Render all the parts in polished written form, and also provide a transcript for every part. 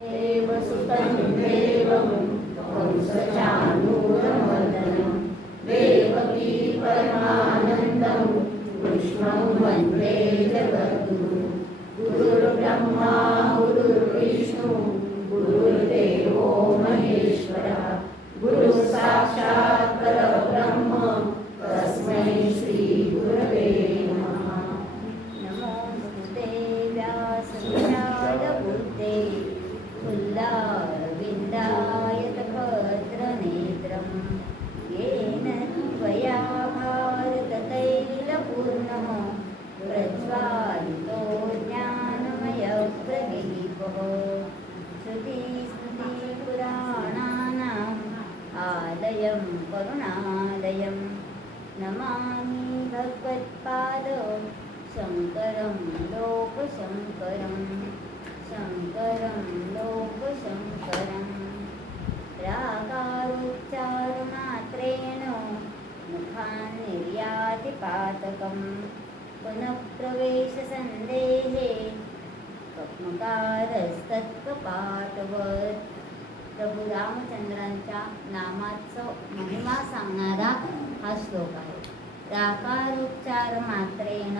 देवसुतं देवं कंसचाणूरमर्दनं देवकी परमानन्दं कृष्णं वन्दे जगद्गुरुं। गुरुर्ब्रह्मा गुरुर्विष्णु गुरुर्देवो महेश्वरः गुरुः साक्षात् परब्रह्म तस्मै श्री गुरवे नमः। नमोस्तुते व्यासविशालबुद्धे फुल्लारविन्दायतभद्रनेत्रं येन त्वया भारततैलपूर्णः प्रज्वालितो ज्ञानमयप्रदीपः श्रुतिस्मृतिपुराणानाम् आलयं करुणालयं नमामि भगवत्पाद शङ्करं लोकशङ्करं शङ्करं लोकशङ्करं। रागारुच्चारमात्रेण मुखान्निर्यातिपातकं पुनः प्रवेशसन्देहे कप्मकारस्तत्कपाटवत्। प्रभू रामचंद्रांच्या नामाचं महिमा सांगणारा हा श्लोक आहे। राकारोच्चार मात्रेण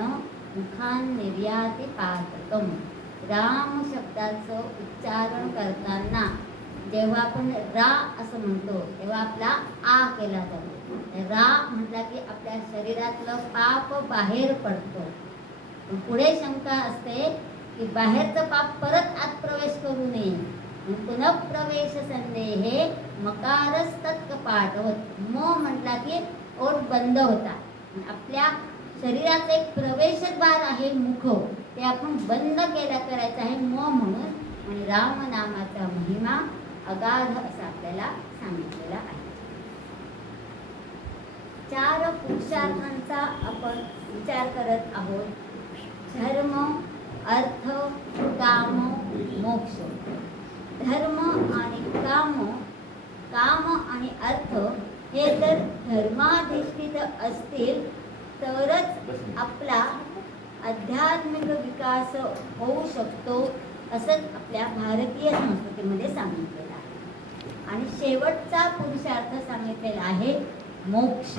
मुखान निर्याती पातकम। राम शब्दाचं उच्चारण करताना जेव्हा आपण रा असं म्हणतो तेव्हा आपला आ केला जातो। रा म्हटला की आपल्या शरीरातलं पाप बाहेर पडतो। पुढे शंका असते की बाहेरचं पाप परत आत प्रवेश करू नये। पुनः प्रवेश संदेहे मकारस्तत्कपाटवत। म म्हटला की ओठ बंद होता। आपल्या शरीराचा एक प्रवेशद्वार आहे मुख, ते आपण बंद करायचं आहे म म्हणून। आणि राम नामाचा महिमा अगाध असा आपल्याला सांगितलेला आहे। 4 पुरुषार्थांचा आपण विचार करत आहोत। धर्म, अर्थ, काम, मोक्ष। धर्म आणि काम आणि अर्थ हे जर धर्माधिष्ठित असतील तरच आपला आध्यात्मिक विकास होऊ शकतो, असंच आपल्या भारतीय संस्कृतीमध्ये सांगितलेलं आहे। आणि शेवटचा पुरुषार्थ सांगितलेला आहे मोक्ष।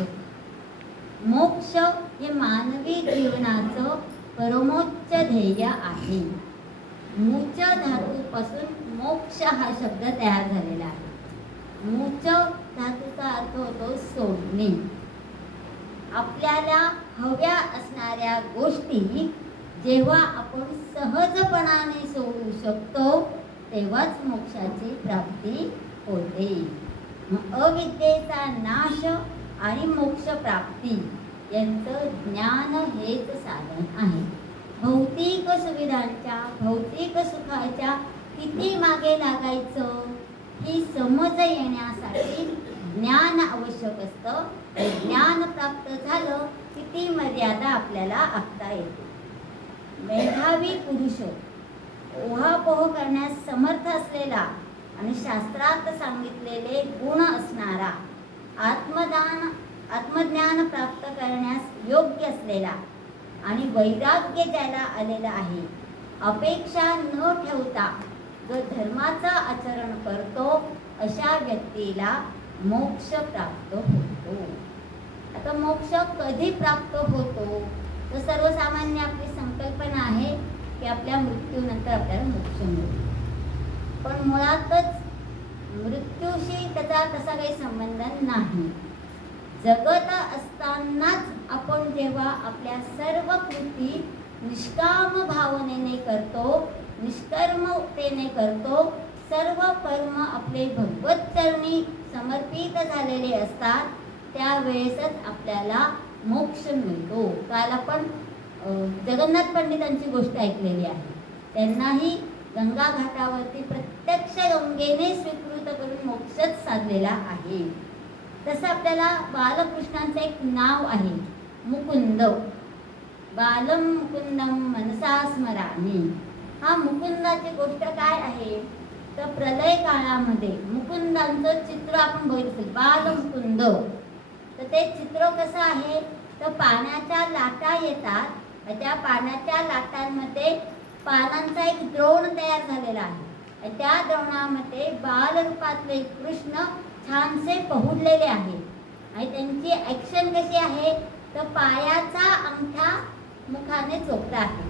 मोक्ष हे मानवी जीवनाचं परमोच्च ध्येय आहे। मूच धातूपासून मोक्ष हा शब्द तयार झालेला आहे। मूच धातूचा अर्थ होतो सोडणे। आपल्याला हव्या असणाऱ्या गोष्टी जेव्हा आपण सहजपणाने सोडू शकतो तेव्हाच मोक्षाची प्राप्ती होते। अविद्येचा नाश आणि मोक्ष प्राप्ती यांचं ज्ञान हेच साधन आहे। भौतिक सुविधांच्या, भौतिक सुखाच्या किती मागे लागायचं ही समज येण्यासाठी ज्ञान आवश्यक असतं। ज्ञान प्राप्त झालं की ती मर्यादा आपल्याला आखता येते। मेधावी पुरुष, ओहापोह करण्यास समर्थ असलेला आणि शास्त्रात सांगितलेले गुण असणारा, आत्मज्ञान प्राप्त करण्यास योग्य असलेला आणि वैराग्य ज्याला आलेला आहे, अपेक्षा न ठेवता जो धर्माचं आचरण करतो अशा व्यक्तीला मोक्ष प्राप्त होतो। आता मोक्ष कधी प्राप्त होतो तर सर्वसामान्य आपली संकल्पना आहे की आपल्या मृत्यूनंतर आपल्याला मोक्ष मिळतो। पण मुळातच मृत्यूशी त्याचा तसा काही संबंध नाही। जगत असतानाच आपण जेव्हा आपल्या सर्व कृती निष्काम भावनेने करतो, निष्कर्मतेने करतो, सर्व कर्म आपले भगवत चरणी समर्पित झालेले असतात, त्यावेळेसच आपल्याला मोक्ष मिळतो। काल आपण जगन्नाथ पंडितांची गोष्ट ऐकलेली आहे। त्यांनाही गंगा घाटावरती प्रत्यक्ष गंगेने स्वीकृत करून मोक्षच साधलेला आहे। तसं आपल्याला बालकृष्णांचं एक नाव आहे मुकुंद। बालम मुकुंदम मनसा स्मरामि। हा मुकुंदाची गोष्ट काय आहे तर प्रलय काळामध्ये मुकुंदांचं चित्र आपण बघितलं, बाल मुकुंद। तर ते चित्र कसं आहे तर पाण्याच्या लाटा येतात, त्या पाण्याच्या लाटांमध्ये पानांचा एक द्रोण तयार झालेला आहे त्या द्रोणामध्ये बालरूपातले कृष्ण छानसे पहुडलेले आहे आणि त्यांची ॲक्शन कशी आहे तर पायाचा अंगठा मुखाने चोपला आहे.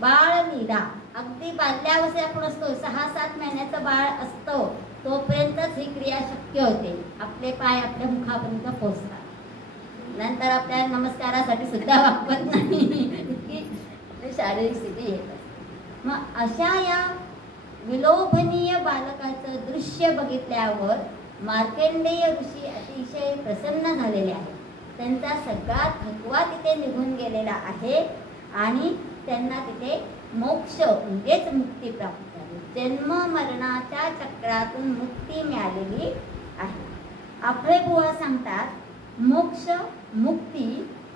बाळलीला अगदी बाल्यावस्थेत आपण असतो, 6-7 महिन्याचं बाळ असतो तोपर्यंतच ही क्रिया शक्य होते. आपले पाय आपल्या मुखापर्यंत पोहोचतात, नंतर आपल्या नमस्कारासाठी सुद्धा वापरत नाही, इतकी शारीरिक स्थिती येतात. मग अशा या विलोभनीय बालकाचं दृश्य बघितल्यावर मार्कंडेय ऋषी अतिशय प्रसन्न झालेले आहेत. त्यांचा सगळा थकवा तिथे निघून गेलेला आहे आणि त्यांना तिथे मोक्ष म्हणजेच मुक्ती प्राप्त झाली. जन्म मरणाच्या चक्रातून मुक्ती मिळालेली आहे. आपले बुवा सांगतात मोक्ष मुक्ती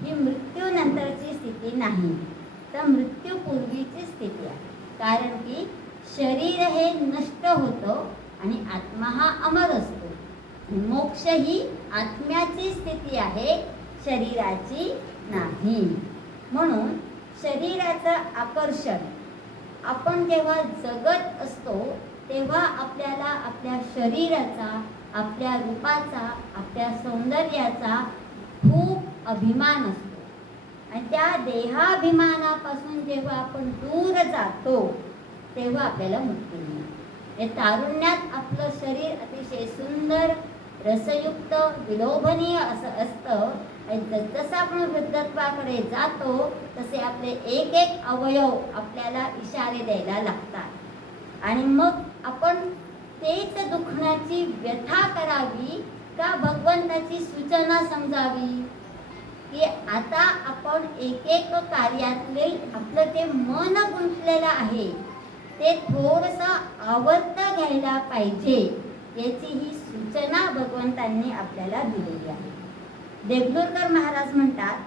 ही मृत्यूनंतरची स्थिती नाही, तर मृत्यूपूर्वीची स्थिती आहे. कारण की शरीर हे नष्ट होतं आणि आत्मा हा अमर असतो. मोक्ष ही आत्म्याची स्थिती आहे, शरीराची नाही. म्हणून शरीराचं आकर्षण आपण जेव्हा जगत असतो तेव्हा आपल्याला आपल्या शरीराचा, आपल्या रूपाचा, आपल्या सौंदर्याचा खूप अभिमान असतो आणि त्या देहाभिमानापासून जेव्हा आपण दूर जातो तेव्हा आपल्याला मुक्ती मिळते. तारुण्यात आपलं शरीर अतिशय सुंदर, रसयुक्त, विलोभनीय असं असतं आणि जसं आपण वृद्धत्वाकडे जातो तसे आपले एक एक अवयव आपल्याला इशारे द्यायला लागतात आणि मग आपण तेच दुखण्याची व्यथा करावी का भगवंताची सूचना समजावी की आता आपण एक एक कार्यातले आपलं ते मन गुंतलेलं आहे ते थोडंसं आवर्त घ्यायला पाहिजे, याची ही सूचना भगवंतांनी आपल्याला दिलेली आहे. देगलूरकर महाराज म्हणतात,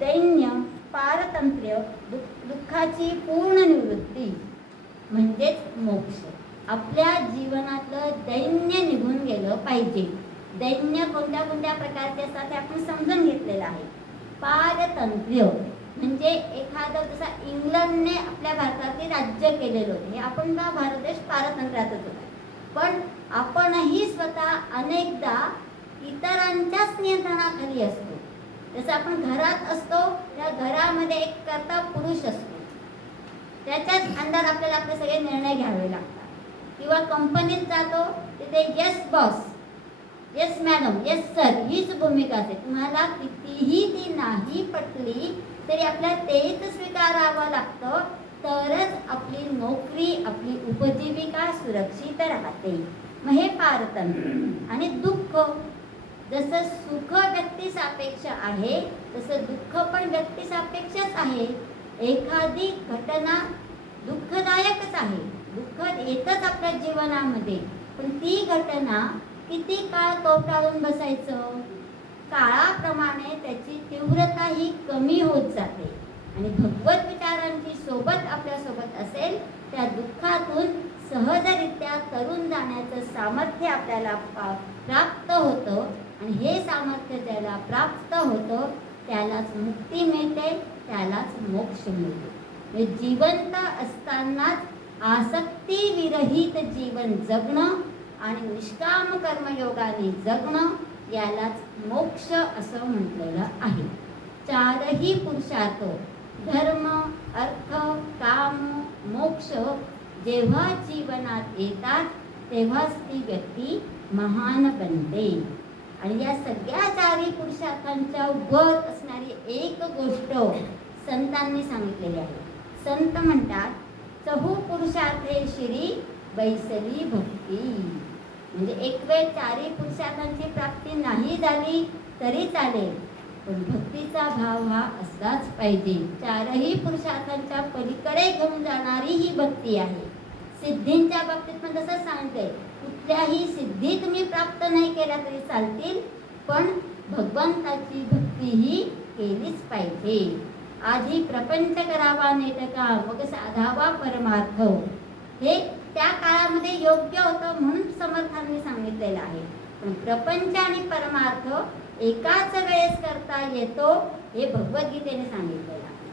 दैन्य पारतंत्र्य दुःखाची पूर्ण निवृत्ती म्हणजेच मोक्ष. आपल्या जीवनातलं दैन्य निघून गेलं पाहिजे. दैन्य कोणत्या कोणत्या प्रकारचे असतात ते आपण समजून घेतलेलं आहे. पारतंत्र्य म्हणजे एखादं जसा इंग्लंडने आपल्या भारताचे राज्य केलेलं होते, आपण का भारत देश पारतंत्र्यातच होता, पण आपणही स्वतः अनेकदा इतरांच्याच नियंत्रणाखाली असतो. जसं आपण घरात असतो, त्या घरामध्ये एक कर्ता पुरुष असतो, त्याच्याच अंडर आपल्याला आपले सगळे निर्णय घ्यावे लागतात. किंवा कंपनीत जातो तिथे yes boss, yes madam, yes sir हीच भूमिका असते. तुम्हाला कितीही ती नाही पटली तरी आपल्याला तेच स्वीकारावं लागतं, तरच आपली नोकरी, आपली उपजीविका सुरक्षित राहते. मग हे पारतंत्र्य. आणि दुःख, जसं सुख व्यक्तिसापेक्ष आहे तसं दुःख पण व्यक्तिसापेक्षच आहे. एखादी घटना दुःखदायकच आहे, दुःख येतच आपल्या जीवनामध्ये, पण ती घटना किती काळ कवटाळून बसायचं, काळाप्रमाणे त्याची तीव्रता ही कमी होत जाते. आणि भगवत विचारांची सोबत आपल्यासोबत असेल त्या दुःखातून सहजरित्या तरुण जाण्याचं सामर्थ्य आपल्याला प्राप्त होतं आणि हे सामर्थ्य ज्याला प्राप्त होतं त्यालाच मुक्ती मिळते, त्यालाच मोक्ष मिळतो. जिवंत असतानाच आसक्ती विरहित जीवन जगणं आणि निष्काम कर्मयोगाने जगणं यालाच मोक्ष असं म्हटलेलं आहे. चारही पुरुषार्थ धर्म, अर्थ, काम, मोक्ष जेव्हा जीवनात येतात तेव्हाच ती व्यक्ती महान बनते. आणि या सगळ्या चारही पुरुषार्थांच्या वर असणारी एक गोष्ट संतांनी सांगितलेली आहे. संत म्हणतात, चहू पुरुषार्थे श्री बैसली भक्ती. म्हणजे एक वेळ चारही पुरुषार्थांची प्राप्ती नाही झाली तरी चालेल, पण भक्तीचा भाव हा असलाच पाहिजे. चारही पुरुषार्थांच्या पलीकडे घेऊन जाणारी ही भक्ती आहे. सिद्धींच्या बाबतीत पण तसंच सांगते, कुठल्याही सिद्धी तुम्ही प्राप्त नाही केल्या तरी चालतील, पण भगवंताची भक्ती ही केलीच पाहिजे. आधी प्रपंच करावा नेटका मग साधावा परमार्थ. हे त्या काळामध्ये योग्य होतं म्हणून समर्थांनी सांगितलेलं आहे. पण प्रपंच आणि परमार्थ एकाच वेळेस करता येतो हे भगवद्गीतेने सांगितलेलं आहे.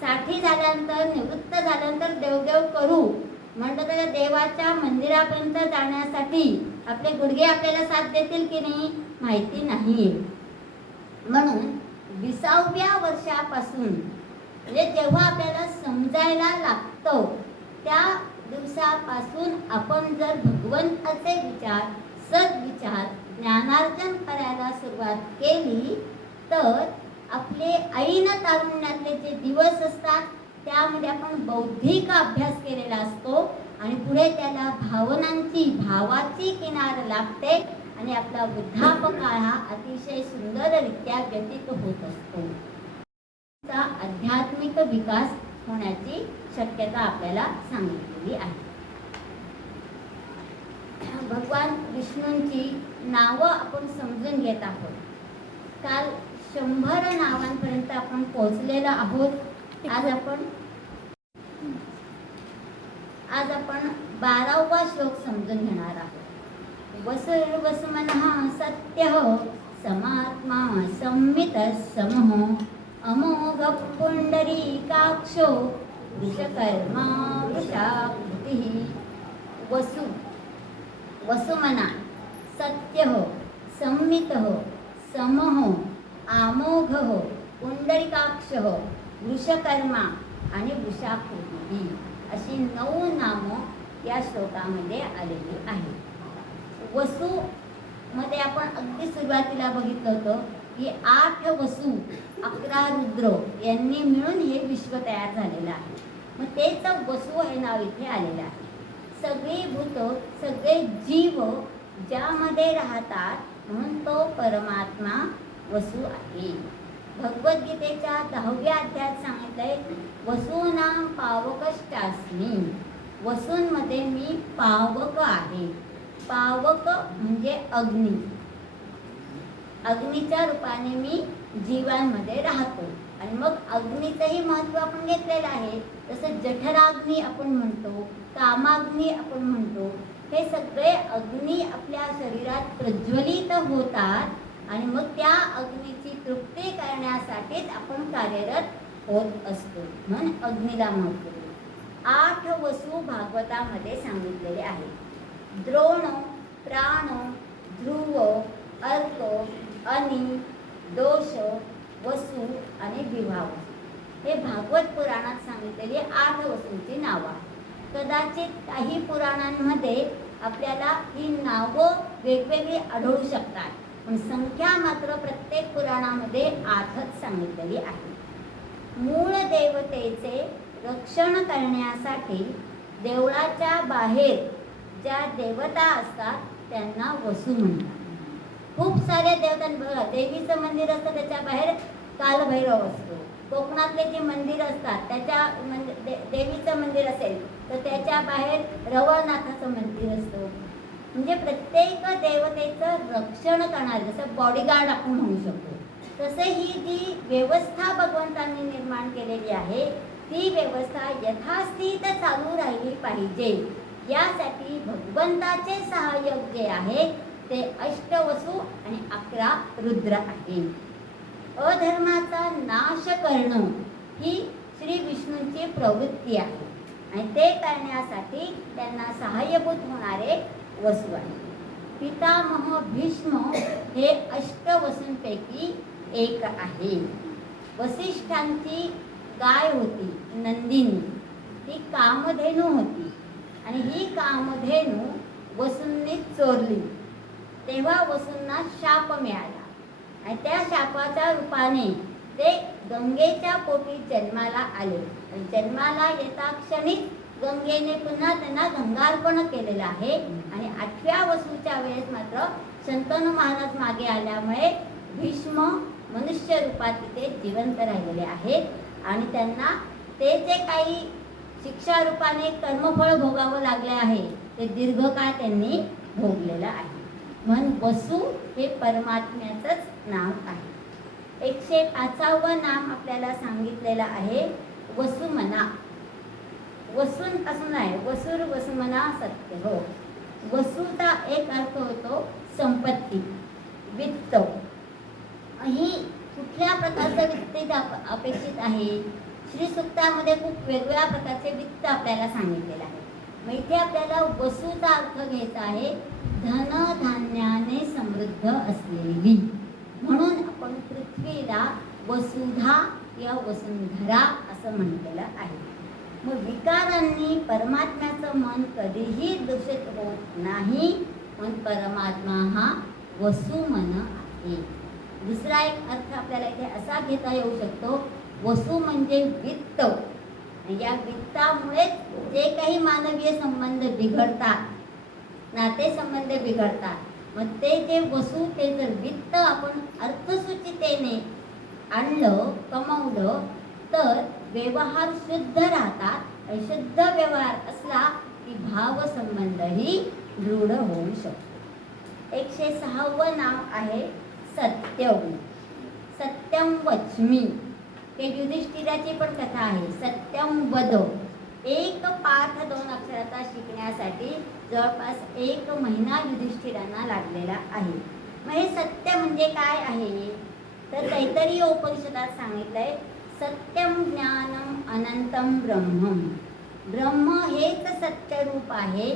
60 झाल्यानंतर, निवृत्त झाल्यानंतर देवदेव करू म्हणतो तर देवाच्या मंदिरापर्यंत जाण्यासाठी आपले गुडघे आपल्याला साथ देतील की नाही माहिती नाहीये. म्हणून 20व्या वर्षापासून म्हणजे जेव्हा आपल्याला समजायला लागतं त्या दिवसापासून आपण जर भगवंताचे विचार सद्विचार ज्ञानार्जन करायला सुरुवात केली तर आपले ऐन तारुण्यातले जे दिवस असतात त्यामध्ये आपण बौद्धिक अभ्यास केलेला असतो आणि पुढे त्याला भावाची किनार लागते आणि आपला वृद्धापकाळ हा अतिशय सुंदररित्या व्यतीत होत असतो. आध्यात्मिक विकास होण्याची शक्यता आपल्याला सांगितलेली आहे. भगवान विष्णूंची नावं आपण समजून घेत आहोत. काल 100 नावांपर्यंत आपण पोहोचलेलो आहोत. आज आपण 12वा श्लोक समजून घेणार आहोत. वसुर्वसुमनः सत्यः समात्मा संमितः समः अमोघ पुंडरीकाक्षो वृषकर्मा वृषाकृतिः. वसुमना सत्यः संमितः समः आमोघः पुंडरीकाक्षः वृषकर्मा आणि वृषाकृतिः अशी 9 नामं या श्लोकामध्ये आलेली आहेत. वसू मध्ये आपण अगदी सुरुवातीला बघितलं होतं की 8 वसू 11 रुद्र यांनी मिळून हे विश्व तयार झालेलं आहे. मग तेच वसू हे नाव इथे आलेलं आहे. सगळी भूत सगळे जीव ज्यामध्ये राहतात म्हणून तो परमात्मा वसू आहे. भगवद्गीतेच्या 10व्या अध्यायात सांगितलंय वसूनां पावकश्चास्मि. वसूंमध्ये मी पावक आहे. पावक म्हणजे अग्नी. अग्नीच्या रूपाने मी जीवांमध्ये राहतो आणि मग अग्नीचंही महत्त्व आपण घेतलेलं आहे. जसं जठराग्नी आपण म्हणतो, कामाग्नी आपण म्हणतो. हे सगळे अग्नी आपल्या शरीरात प्रज्वलित होतात आणि मग त्या अग्नीची तृप्ती करण्यासाठीच आपण कार्यरत होत असतो. म्हणून अग्नीला महत्त्व. 8 वसू भागवतामध्ये सांगितलेले आहेत. द्रोण, प्राण, ध्रुव, अर्क, अनी, दोष, वसू आणि विभाव हे भागवत पुराणात सांगितलेली 8 वसूंची नावं. कदाचित काही पुराणांमध्ये आपल्याला ही नावं वेगवेगळी आढळू शकतात पण संख्या मात्र प्रत्येक पुराणामध्ये 8च सांगितलेली आहे. मूळ देवतेचे रक्षण करण्यासाठी देवळाच्या बाहेर ज्या देवता असतात त्यांना वसू म्हणतात. खूप सारे देवतांना देवीचं मंदिर असतं त्याच्या बाहेर कालभैरव असतो. कोकणातले जे मंदिर असतात त्याच्या देवीचं मंदिर असेल तर त्याच्या बाहेर रवळनाथाचं मंदिर असतं. म्हणजे प्रत्येक देवतेचं रक्षण करणार जसं बॉडीगार्ड आपण म्हणू शकतो तसे ही जी व्यवस्था भगवंतांनी निर्माण केलेली आहे ती व्यवस्था यथास्थित चालू राहिली पाहिजे. यासाठी भगवंताचे सहाय्यक जे आहे ते 8 वसू आणि 11 रुद्र आहे. अधर्माचा नाश करणं ही श्री विष्णूंची प्रवृत्ती आहे आणि ते करण्यासाठी त्यांना सहाय्यभूत होणारे वसू आहे. पितामह भीष्म हे 8 वसूंपैकी एक आहे. वसिष्ठांची गाय होती नंदिनी. ही कामधेनू होती आणि ही कामधेनू वसूंनी चोरली. तेव्हा वसूंना शाप मिळाला आणि त्या शापाच्या रूपाने ते गंगेच्या पोटी जन्माला आले. आणि जन्माला येता क्षणीच गंगेने पुन्हा त्यांना गंगार्पण केलेलं आहे. आणि 8व्या वसूच्या वेळेस मात्र शंतनू महाराज मागे आल्यामुळे भीष्म मनुष्य रूपात तिथे जिवंत राहिलेले आहेत आणि त्यांना ते जे काही शिक्षा रूपाने कर्मफळ भोगावं लागले आहे ते दीर्घकाळ त्यांनी भोगलेलं आहे. म्हणून वसू हे परमात्म्याचंच नाव आहे. 105वं नाम आपल्याला सांगितलेलं आहे वसुमना. वसूंपासून आहे. वसुर वसुमना सत्य. हो, वसूचा एक अर्थ होतो संपत्ती, वित्त. ही कुठल्या प्रकारचं वित्त अपेक्षित आहे? श्री सूक्तामध्ये खूप वेगवेगळ्या प्रकारचे वित्त आपल्याला सांगितलेलं आहे. मग इथे आपल्याला वसूचा अर्थ घ्यायचा आहे धनधान्याने समृद्ध असलेली. म्हणून आपण पृथ्वीला वसुधा या वसुंधरा असं म्हटलेलं आहे. मग विकारांनी परमात्म्याचं मन कधीही दूषित होत नाही, पण परमात्मा हा वसुमन आहे. दुसरा एक अर्थ आपल्याला इथे असा घेता येऊ शकतो, वसु म्हणजे वित्त. या वित्तामुळेच जे काही मानवीय संबंध बिघडतात, नातेसंबंध बिघडतात, मग ते जे वसु ते जर वित्त आपण अर्थसूचितेने आणलं, कमवलं, तर व्यवहार शुद्ध राहतात. आणि शुद्ध व्यवहार असला की भावसंबंधही दृढ होऊ शकतो. 106वं नाव आहे सत्यम. सत्यम वच्मी. ते युधिष्ठिराची पण कथा आहे. सत्यम वद. एक पाठ 2 अक्षराचा शिकण्यासाठी जवळपास 1 महिना युधिष्ठिरांना लागलेला आहे. मग हे सत्य म्हणजे काय आहे, तर तैत्तिरीय उपनिषदात सांगितलंय, सत्यम ज्ञानम अनंतम ब्रह्मम. ब्रह्म हेच सत्यरूप आहे,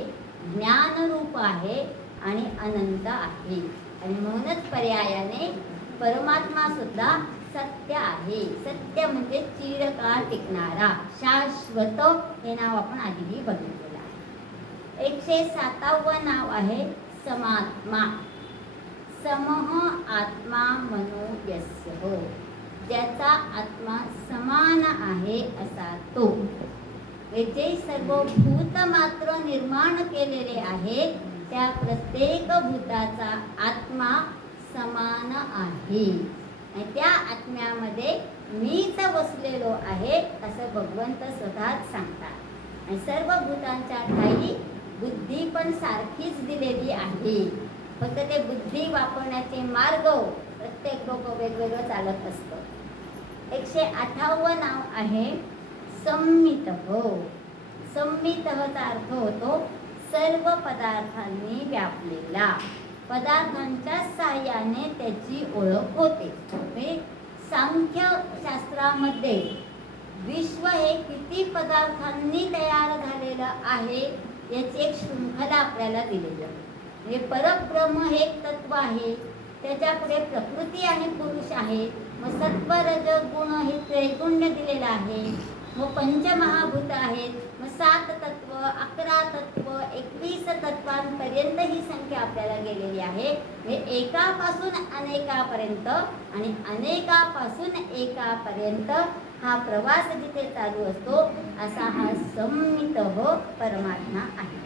ज्ञानरूप आहे आणि अनंत आहे. आणि म्हणूनच पर्यायाने परमात्मा सुद्धा सत्य आहे. सत्य म्हणजे चिरकाळ टिकणारा, शाश्वत. हे नाव आपण आधीही बघितलेलं आहे. 107वं नाव आहे समात्मा. समः आत्मा मनो यस्य हो. ज्याचा आत्मा समान आहे असा तो. जे सर्व भूत मात्र निर्माण केलेले आहेत, त्या प्रत्येक भूताचा आत्मा समान आहे. आणि त्या आत्म्यामध्ये मीच वसलेलो आहे असं भगवंत स्वतःच सांगतात. आणि सर्व भूतांच्या ठाई बुद्धी पण सारखीच दिलेली आहे. फक्त ते बुद्धी वापरण्याचे मार्ग प्रत्येक लोक वेगवेगळं चालत असतं. 108वं नाव आहे संमित हो. संमितचा अर्थ होतो सर्व पदार्थांनी व्यापलेला. पदार्थांच्या साहाय्याने त्याची ओळख होते. म्हणजे सांख्य शास्त्रामध्ये विश्व हे किती पदार्थांनी तयार झालेलं आहे याची एक शृंखला आपल्याला दिलेली आहे. म्हणजे परब्रह्म हे एक तत्व आहे, त्याच्या पुढे प्रकृती आणि पुरुष आहे, मग सत्व रज गुण हे त्रैगुण्य दिलेलं आहे, मग पंचमहाभूत आहेत, मग 7 तत्व, 11 तत्व, 21 तत्वांपर्यंत ही संख्या आपल्याला गेलेली आहे. म्हणजे एकापासून अनेकापर्यंत आणि अनेकापासून एकापर्यंत हा प्रवास जिथे चालू असतो असा हा संमित हो परमात्मा आहे.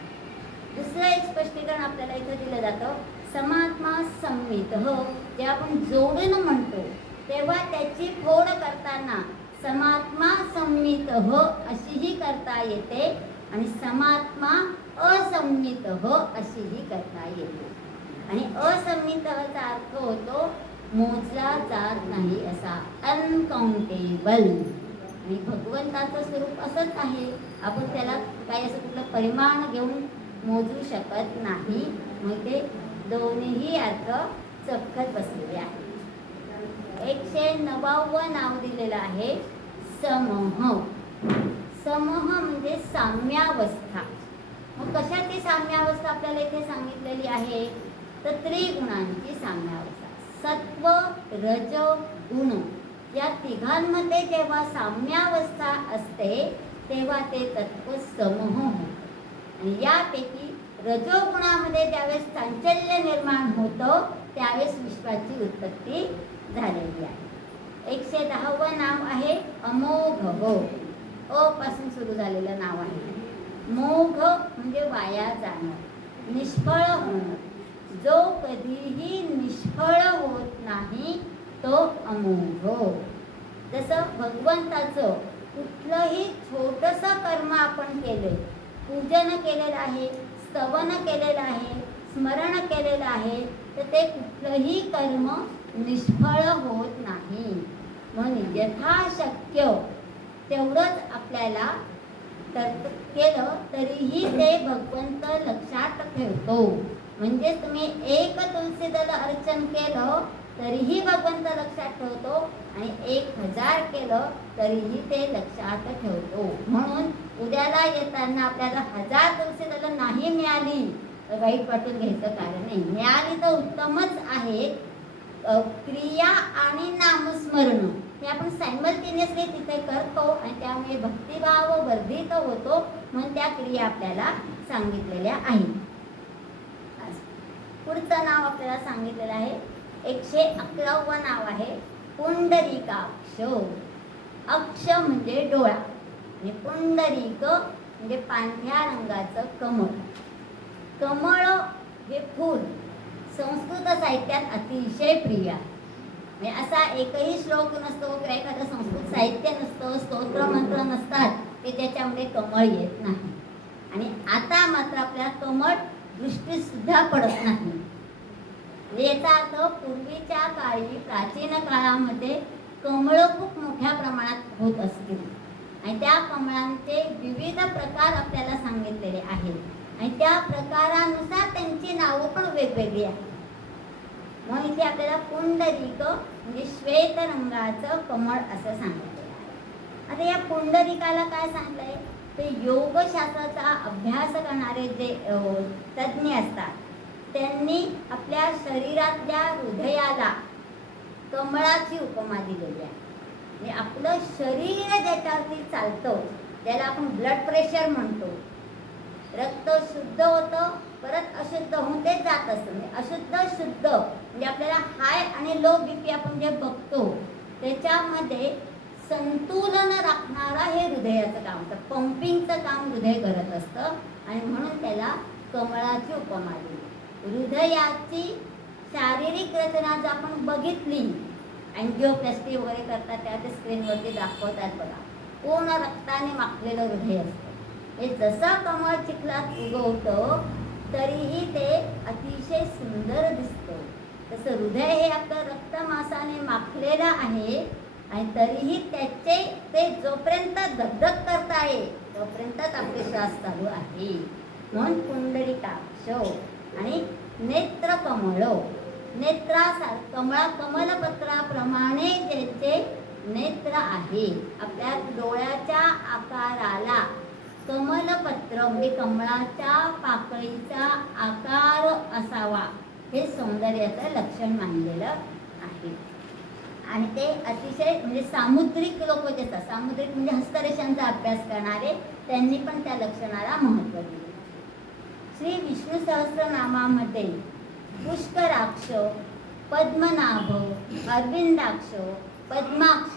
दुसरं एक स्पष्टीकरण आपल्याला इथं दिलं जातं, समात्मा संमित हो. जे आपण जोडून म्हणतो तेव्हा त्याची फोड करताना समात्मा संमित हो अशीही करता येते आणि समात्मा असंमित हो अशीही करता येते. आणि असंमितचा अर्थ होतो मोजला जात नाही असा, अनकाउंटेबल. आणि भगवंताचं स्वरूप असंच आहे, आपण त्याला काही असं कुठलं परिमाण घेऊन मोजू शकत नाही. मग ते दोन्हीही अर्थ चपखत बसलेले आहेत. 109वं नाव दिलेलं आहे समह. समह म्हणजे साम्यावस्था. मग कशाची साम्यावस्था आपल्याला इथे सांगितलेली आहे, तर त्रिगुणांची साम्यावस्था. सत्व रज गुण या तिघांमध्ये जेव्हा साम्यावस्था असते तेव्हा ते तत्व समह होते. आणि यापैकी रजोगुणामध्ये ज्यावेळेस चांचल्य निर्माण होतं त्यावेळेस विश्वाची उत्पत्ती झालेली आहे. 110वं नाव आहे अमोघ हो. अ पासून सुरू झालेलं नाव आहे. मोघ म्हणजे वाया जाणं, निष्फळ होणं. जो कधीही निष्फळ होत नाही तो अमोघ. जसं भगवंताचं कुठलंही छोटंसं कर्म आपण केलं, पूजन केलेलं आहे, स्तवन केलेलं आहे, स्मरण केलेलं आहे, तर ते कुठलंही कर्म निष्फळ होत नाही. म्हणून यथाशक्य तेवढंच आपल्याला केलं तरीही ते भगवंत लक्षात ठेवतो. म्हणजे तुम्ही 1 तुलसी दल अर्चन केलं तरीही भगवंत लक्षात ठेवतो आणि 1000 केलं तरीही ते लक्षात ठेवतो. म्हणून उद्याला येताना आपल्याला 1000 दिवसे त्याला नाही मिळाली तर वाईट वाटून घ्यायचं कारण नाही. मिळाली तर उत्तमच आहे. क्रिया आणि नामस्मरण हे आपण सायमल्टेनियसली तिथे करतो आणि त्यामुळे भक्तिभाव वर्धित होतो म्हणून त्या क्रिया आपल्याला सांगितलेल्या आहेत. पुढचं नाव आपल्याला सांगितलेलं आहे 111वं नाव आहे पुंडरीकाक्ष. अक्ष म्हणजे डोळा आणि पुंडरीक म्हणजे पांढऱ्या रंगाचं कमळ. कमळ हे फूल संस्कृत साहित्यात अतिशय प्रिय आहे. म्हणजे असा एकही श्लोक नसतो किंवा एखादं संस्कृत साहित्य नसतं, स्तोत्र मंत्र नसतात की ज्याच्यामध्ये कमळ येत नाही. आणि आता मात्र आपल्या कमळ दृष्टी सुद्धा पडत नाही. याचा अर्थ पूर्वीच्या काळी प्राचीन काळामध्ये कमळ खूप मोठ्या प्रमाणात होत असतील आणि त्या कमळांचे विविध प्रकार आपल्याला सांगितलेले आहेत आणि त्या प्रकारानुसार त्यांची नावं पण वेगवेगळी आहेत. मग इथे आपल्याला पुंडरीक म्हणजे श्वेत रंगाचं कमळ असं सांगितलेलं आहे. आता या पुंडरीकाला काय सांगितलंय ते योगशास्त्राचा अभ्यास करणारे जे तज्ज्ञ असतात त्यांनी आपल्या शरीरातल्या हृदयाला कमळाची उपमा दिलेली आहे. म्हणजे आपलं शरीर ज्याच्यावरती चालतं त्याला आपण ब्लड प्रेशर म्हणतो. रक्त शुद्ध होतं परत अशुद्ध होऊन ते जात असतं. म्हणजे अशुद्ध शुद्ध म्हणजे आपल्याला हाय आणि लो बीपी आपण जे बघतो त्याच्यामध्ये संतुलन राखणारा हे हृदयाचं काम असतं. पंपिंगचं काम हृदय करत असतं आणि म्हणून त्याला कमळाची उपमा दिली. हृदयाची शारीरिक रचना जर आपण बघितली अँजिओप्लास्टी वगैरे करतात त्या ते स्क्रीनवरती दाखवतात बघा. पूर्ण रक्ताने माखलेलं हृदय असतं. हे जसं कमळ चिखलात उगवतं तरीही ते अतिशय सुंदर दिसतं. तसं हृदय हे आपलं रक्तमासाने माखलेलं आहे आणि तरीही त्याचे ते जोपर्यंत धगधग करताय तोपर्यंतच आपले श्वास चालू आहे. म्हणून पुंडरीकाक्ष आणि नेत्रकमळ. कमलपत्राप्रमाणे ज्याचे नेत्र आहे. आपल्या डोळ्याच्या आकाराला कमलपत्र म्हणजे कमळाच्या पाकळीचा आकार असावा हे सौंदर्याचं लक्षण मानलेलं आहे. आणि ते अतिशय म्हणजे सामुद्रिक लोक जे असतात सामुद्रिक म्हणजे हस्तरेषांचा अभ्यास करणारे त्यांनी पण त्या लक्षणाला महत्त्व दिले. श्री विष्णू सहस्रनामामध्ये पुष्कराक्ष, पद्मनाभ, अरविंदाक्ष, पद्माक्ष,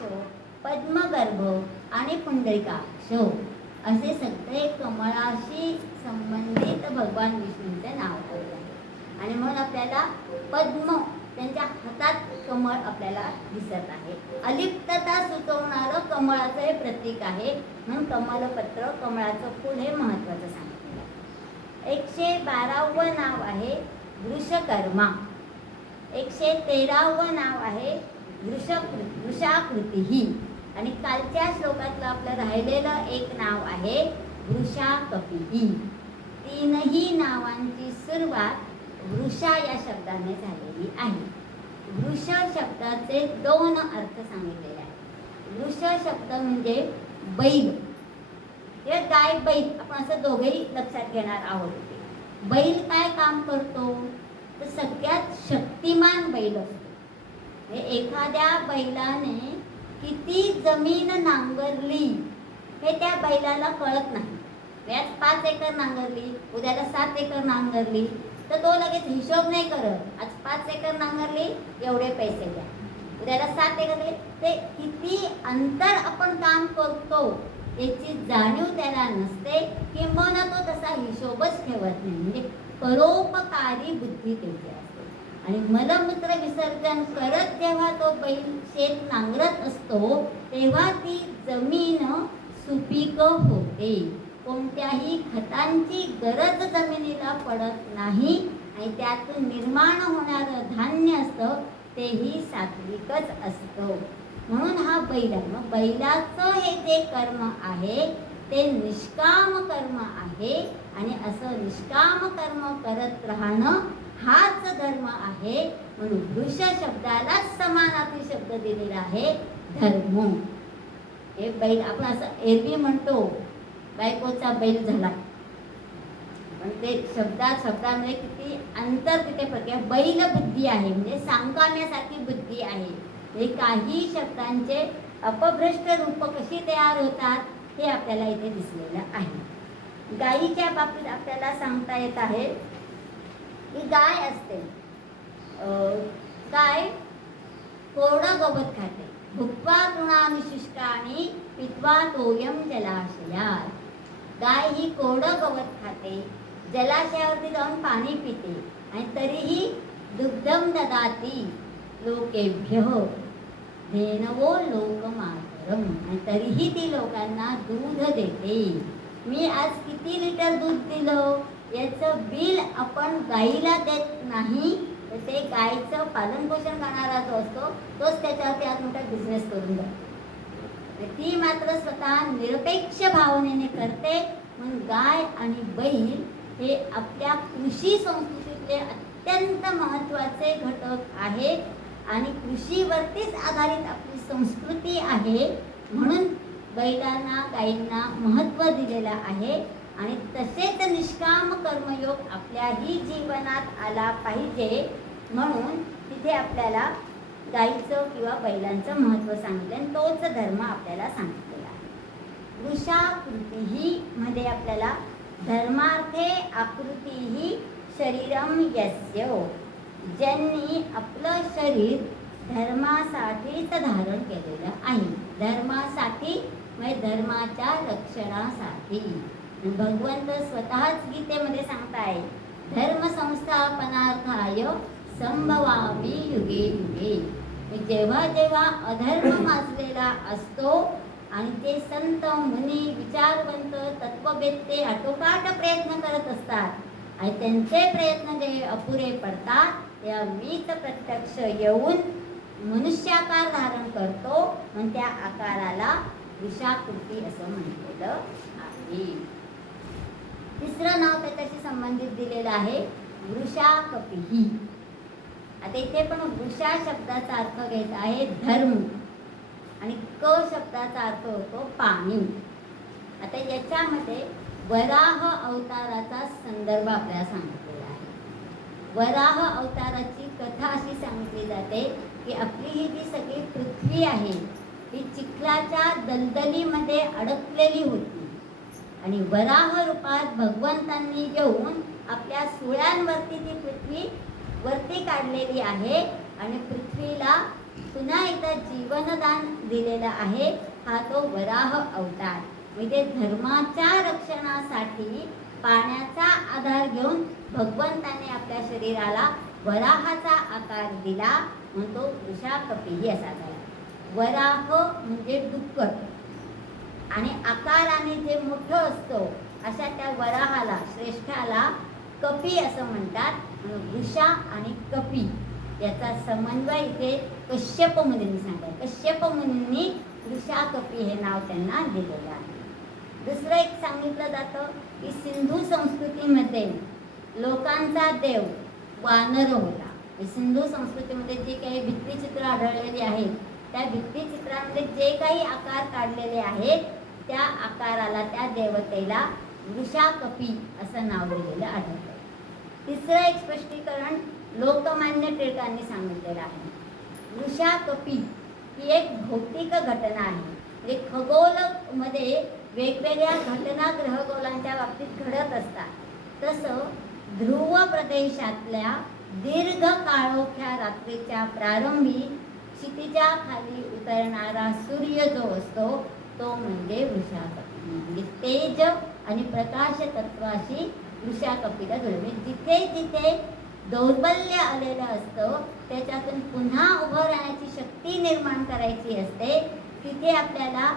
पद्मगर्भ आणि पुंडरीकाक्ष असे सगळे कमळाशी संबंधित भगवान विष्णूंचे नाव आहे. आणि म्हणून आपल्याला पद्म त्यांच्या हातात कमळ आपल्याला दिसत आहे. अलिप्तता सुचवणारं कमळाचं हे प्रतीक आहे. म्हणून कमलपत्र कमळाचं फूल हे महत्त्वाचं सांगितलं. 112वं नाव आहे वृषकर्मा. 113वं नाव आहे वृषाकृती. आणि कालच्या श्लोकातलं आपलं राहिलेलं एक नाव आहे वृषाकपी. तीनही नावांची सुरुवात वृषा या शब्दाने झालेली आहे. वृष शब्दाचे 2 अर्थ सांगितलेले आहेत. वृष शब्द म्हणजे बैल. हे गाय बैल आपण असं दोघेही लक्षात घेणार आहोत. बैल काय काम करतो तर सगळ्यात शक्तिमान बैल असतो. एखाद्या बैलाने किती जमीन नांगरली हे त्या बैलाला कळत नाही. आज 5 एकर नांगरली उद्याला 7 एकर नांगरली तर तो लगेच हिशोब नाही करत. आज 5 एकर नांगरली एवढे पैसे द्या, उद्याला 7 एकर. ते किती अंतर आपण काम करतो याची जाणीव त्याला नसते किंवा तो तसा हिशोबच ठेवत नाही. म्हणजे परोपकारी बुद्धी त्याची असते. आणि मलमूत्र विसर्जन करत जेव्हा तो बैल शेत नांगरत असतो तेव्हा ती जमीन सुपीक होते. कोणत्याही खतांची गरज जमिनीला पडत नाही आणि त्यातून निर्माण होणारं धान्य असतं तेही सात्विकच असतं. म्हणून हा बैल आहे. मग बैलाचं हे जे कर्म आहे ते निष्काम कर्म आहे आणि असं निष्काम कर्म करत राहणं हाच धर्म आहे. म्हणून वृष शब्दालाच समानार्थी शब्द दिलेला आहे धर्म. हे बैल आपण असं एरवी म्हणतो बायकोचा बैल झाला, पण ते शब्दामध्ये किती अंतर तिथे प्रक्रिया. बैल बुद्धी आहे म्हणजे सांगण्यासारखी बुद्धी आहे. हे काही शब्दांचे अपभ्रष्ट रूप कशी तयार होतात हे आपल्याला इथे दिसलेलं आहे. गायीच्या बाबतीत आपल्याला सांगता येत आहे की गाय असते, गाय कोरडं गवत खाते. भुक्त्वा तृणानि शुष्कानि पीत्वा तोयम जलाशयात. गाय ही कोरडं गवत खाते, जलाशयावरती जाऊन पाणी पिते, आणि तरीही दुग्धम ददाती लोकेभ्यः धेनवो लोकमातरम. आणि तरीही ती लोकांना दूध देते. मी आज किती लिटर दूध दिलं याचं बिल आपण गाईला देत नाही, तर ते गायीचं पालनपोषण करणारा जो असतो तोच त्याच्यावरती आज मोठा बिझनेस करून जातो. ती मात्र स्वतः निरपेक्ष भावनेने करते. म्हणून गाय आणि बैल हे आपल्या कृषी संस्कृतीतले अत्यंत महत्त्वाचे घटक आहेत, आणि कृषीवरतीच आधारित आपली संस्कृती आहे. म्हणून बैलांना गायींना महत्त्व दिलेलं आहे, आणि तसेच निष्काम कर्मयोग आपल्याही जीवनात आला पाहिजे. म्हणून तिथे आपल्याला गायीचं किंवा बैलांचं महत्त्व सांगितलं, आणि तोच धर्म आपल्याला सांगितलेला आहे. वृषाकृतीही मध्ये आपल्याला धर्मार्थे आकृतीही शरीरम यस्य, ज्यांनी आपलं शरीर धर्मासाठीच धारण केलेलं आहे. धर्मासाठी म्हणजे धर्माच्या रक्षणासाठी. भगवंत स्वतःच गीतेमध्ये सांगताय, धर्म संस्थापनार्थाय संभवामी युगे युगे. जेव्हा जेव्हा अधर्म माजलेला असतो आणि ते संत मुनी विचारवंत तत्ववेत्ते आटोकाट प्रयत्न करत असतात, आणि त्यांचे प्रयत्न जे अपुरे पडतात, तेव्हा मीच प्रत्यक्ष येऊन मनुष्याकार धारण करतो, म्हणून त्या आकाराला वृषाकृती असं म्हटलेलं आहे. तिसरं नाव त्याच्याशी संबंधित दिलेलं आहे वृषाकपिही. आता इथे पण वृषा शब्दाचा अर्थ घेत आहे धर्म, आणि क शब्दाचा अर्थ होतो पाणी. आता याच्यामध्ये वराह अवताराचा संदर्भ आपल्याला सांगितलेला आहे. वराह अवताराची कथा अशी सांगितली जाते की आपली ही जी सगळी पृथ्वी आहे ही चिखलाच्या दलदलीमध्ये अडकलेली होती, आणि वराह रूपात भगवंतांनी येऊन आपल्या सुळ्यांवरती ती पृथ्वी वरती काढलेली आहे, आणि पृथ्वीला पुन्हा एकदा जीवनदान दिलेलं आहे. हा तो वराह अवतार. म्हणजे धर्माच्या रक्षणासाठी पाण्याचा आधार घेऊन भगवंताने आपल्या शरीराला वराहाचा आकार दिला, म्हणून तो वृषाकपिही असा झाला. वराह म्हणजे डुक्कर, आणि आकाराने जे मोठं असतो अशा त्या वराहाला, श्रेष्ठाला कपी असं म्हणतात. वृषा आणि कपी याचा समन्वय इथे कश्यप मुनींनी सांगितलं. कश्यप मुनींनी वृषाकपी हे नाव त्यांना दिलेलं आहे. दुसरं एक सांगितलं जातं की सिंधू संस्कृतीमध्ये लोकांचा देव वानर होता. सिंधू संस्कृतीमध्ये जी काही भित्तिचित्र आढळलेली आहेत त्या भित्तिचित्रांमध्ये जे काही आकार काढलेले आहेत त्या आकाराला, त्या देवतेला वृषाकपी असं नाव दिलेलं आढळतं. तिसरं एक स्पष्टीकरण लोकमान्य टिळकांनी सांगितलेलं आहे. वृषाकपी ही एक भौतिक घटना आहे. म्हणजे खगोल मध्ये वेगवेगळ्या घटना ग्रहगोलांच्या बाबतीत घडत असतात. तसं ध्रुव प्रदेशातल्या दीर्घ काळोख्या रात्रीच्या प्रारंभी क्षितिजा खाली उतरणारा सूर्य जो असतो तो म्हणजे वृषाकपी. म्हणजे तेज आणि प्रकाश तत्वाशी वृषाकपीला जोडले. जिथे जिथे दौर्बल्य आलेलं असतं त्याच्यातून पुन्हा उभं राहण्याची शक्ती निर्माण करायची असते, तिथे आपल्याला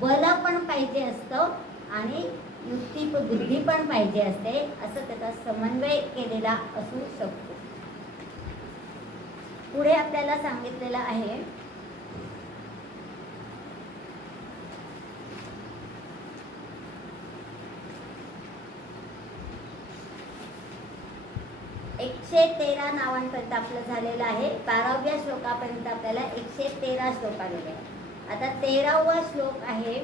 बल पण पाहिजे असतं आणि युक्ती बुद्धी पण पाहिजे असते. असं त्याचा समन्वय केलेला असू शकतो. पुढे आपल्याला सांगितलेलं आहे एकशे 13 नावांपर्यंत आपलं झालेलं आहे. 12व्या श्लोकापर्यंत आपल्याला 113 श्लोक आलेले आहेत. आता 13वा श्लोक आहे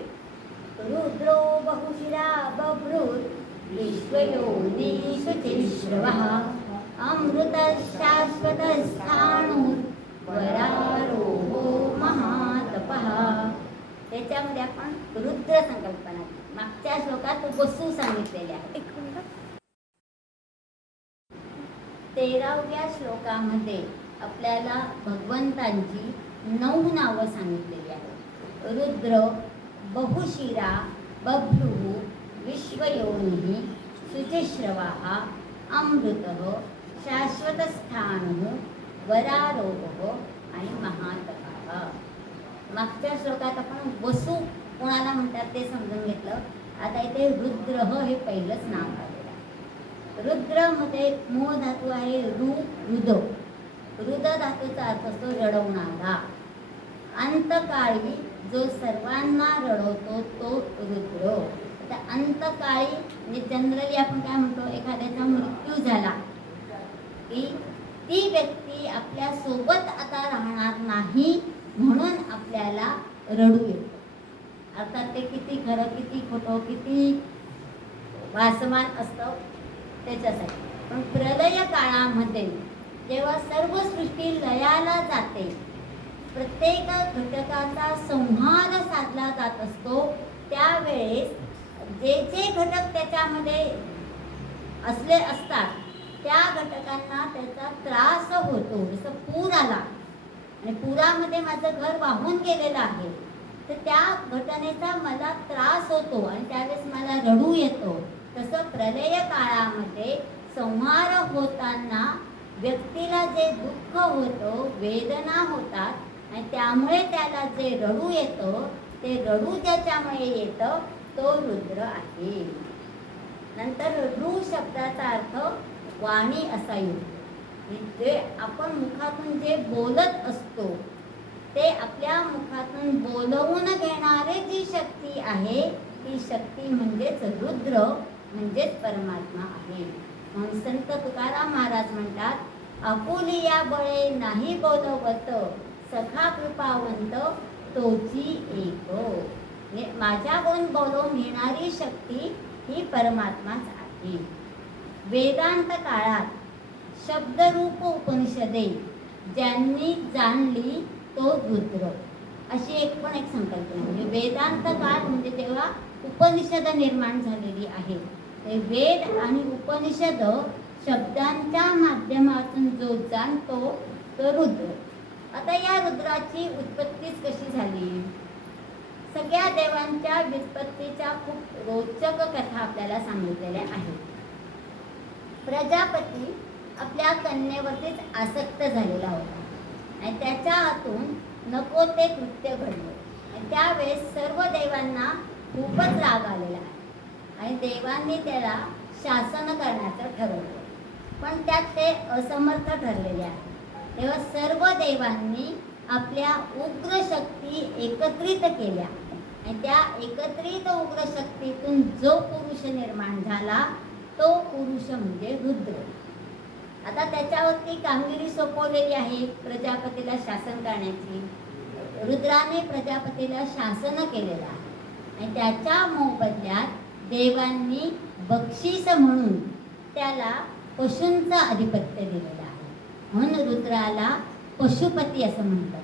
रुद्रो बहुशिरा बभ्रुर् विश्वयोनिषु चिश्रवः अमृतशाश्वतस्थाणुर्वरारोहो महातपः. त्याच्यामध्ये आपण रुद्र संकल्पना मागच्या श्लोकात वसू सांगितलेले आहे. 13व्या श्लोकामध्ये आपल्याला भगवंतांची 9 नावं सांगितलेली आहेत. रुद्र, बहुशिरा, बभ्रुः, विश्वयोनिः, शुचिश्रवः, अमृतः, शाश्वतस्थाणुः, वरारोहः आणि महातपः. मागच्या श्लोकात आपण वसू कोणाला म्हणतात ते समजून घेतलं. आता इथे रुद्र हे पहिलंच नाव आलेलं आहे. रुद्रमध्ये मूळ धातू आहे रुद. रुद धातूचा अर्थ असतो रडवणारा. अंतकाळी जो सर्वांना रडवतो तो रुद्र. आता अंतकाळी म्हणजे जनरली आपण काय म्हणतो, एखाद्याचा मृत्यू झाला की ती व्यक्ती आपल्या सोबत आता राहणार नाही म्हणून आपल्याला रडू येतं. अर्थात ते किती खरं, किती खोटं, किती भासमान असतं त्याच्यासाठी. पण प्रलय काळामध्ये जेव्हा सर्व सृष्टी लयाला जाते, प्रत्येक घटकाचा संहार साधला जात असतो, त्यावेळेस जे जे घटक त्याच्यामध्ये असले असतात त्या घटकांना त्याचा त्रास होतो. जसं पूर आला आणि पुरामध्ये माझं घर वाहून गेलेलं आहे, तर त्या घटनेचा मला त्रास होतो आणि त्यावेळेस मला रडू येतो. तसं प्रलय काळामध्ये संहार होताना व्यक्तीला जे दुःख होतं, वेदना होतात आणि त्यामुळे त्याला जे रडू येतं, ते रडू ज्याच्यामुळे येतं तो रुद्र आहे. नंतर रु शब्दाचा अर्थ वाणी असा येतो. जे आपण मुखातून जे बोलत असतो ते आपल्या मुखातून बोलवून घेणारे जी शक्ती आहे ती शक्ती म्हणजेच रुद्र, म्हणजेच परमात्मा आहे. म्हणून संत तुकाराम महाराज म्हणतात, आपुलिया बळे नाही बोलवत, सखा कृपावंत तोची एक. माझ्याकडून बोलवून घेणारी शक्ती ही परमात्माच आहे. वेदांत काळात शब्दरूप उपनिषदे ज्यांनी जाणली तो रुद्र, अशी एक संकल्पना. म्हणजे वेदांत काळ म्हणजे तेव्हा उपनिषद निर्माण झालेली आहे. ते वेद आणि उपनिषद शब्दांच्या माध्यमातून जो जाणतो तो रुद्र. आता या रुद्राची उत्पत्तीच कशी झाली? सगळ्या देवांच्या व्युत्पत्तीच्या खूप रोचक कथा आपल्याला सांगितलेल्या आहेत. प्रजापती आपल्या कन्येवरतीच आसक्त झालेला होता आणि त्याच्या हातून नको ते कृत्य घडलं आणि त्यावेळेस सर्व देवांना खूपच राग आलेला आहे आणि देवांनी त्याला शासन करण्याचं ठरवलं. पण त्यात ते असमर्थ ठरलेले आहे. तेव्हा सर्व देवांनी आपल्या उग्र शक्ती एकत्रित केल्या आणि त्या एकत्रित उग्र शक्तीतून जो पुरुष निर्माण झाला तो पुरुष म्हणजे रुद्र. आता त्याच्यावरती कामगिरी सोपवलेली आहे प्रजापतीला शासन करण्याची. रुद्राने प्रजापतीला शासन केलेलं आहे आणि त्याच्या मोबदल्यात देवांनी बक्षीस म्हणून त्याला पशूंचं आधिपत्य दिलेलं आहे. म्हणून रुद्राला पशुपती असं म्हणतात.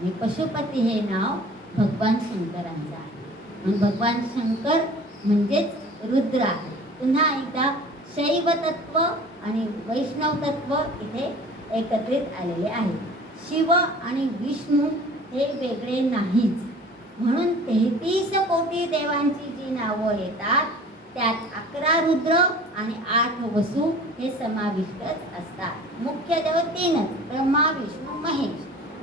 आणि पशुपती हे नाव भगवान शंकरांचं आहे. म्हणून भगवान शंकर म्हणजेच रुद्र आहे. पुन्हा एकदा शैव तत्व आणि वैष्णव तत्व इथे एकत्रित आलेले आहे. शिव आणि विष्णू हे वेगळे नाहीच. म्हणून 33 कोटी देवांची जी नावं येतात त्यात 11 रुद्र आणि 8 वसू हे समाविष्टच असतात. मुख्य देव 3च, ब्रह्मा, विष्णू, महेश.